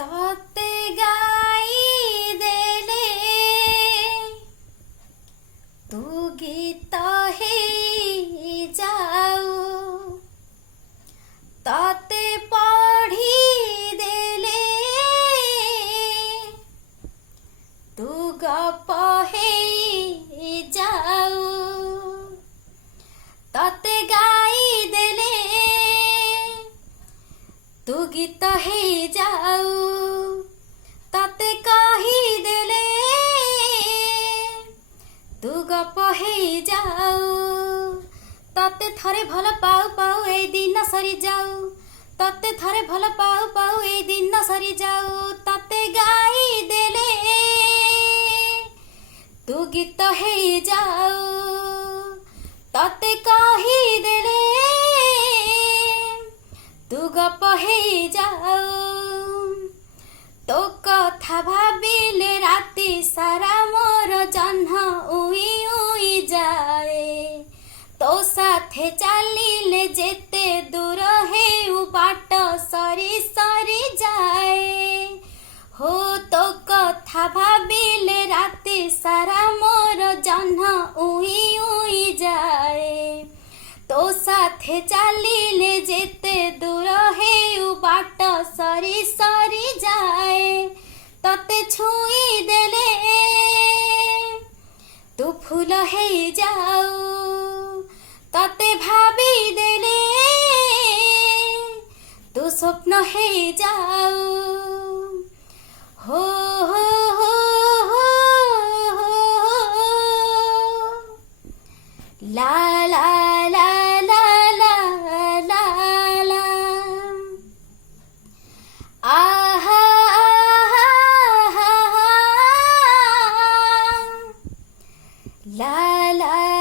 तोते गाई देले तू गीत हे जाऊ तोते पढ़ी देले तू गप हे जाऊ तोते गाई देले तू गीत हे जाऊ तते कही देले तू गप हे जाऊ तते थरे भल पाऊ पाऊ ए दिन सरी जाऊ तते थरे भल पाऊ पाऊ ए दिन सरी जाऊ तते गाई देले तू गीत हे जाऊ तते कही देले तू गप हे जाऊ तो कथा भाबिले राति सारा मोर जह्न उई उई जाए तो साथे चलिले जेते दूर हेउ बाट सरी सरी जाए हो तो कथा भाबिले राति सारा मोर जह्न उई उई जाए तो साथे चलिले जेते दूर हेउ बाट सरी सरी जाए तते छुई देले तू फूल हे जाऊ तते भाबी देले तू स्वप्न हे जाऊ हो हो हो हो हो ला ला ला ला ला ला ला आहा आहा ला ला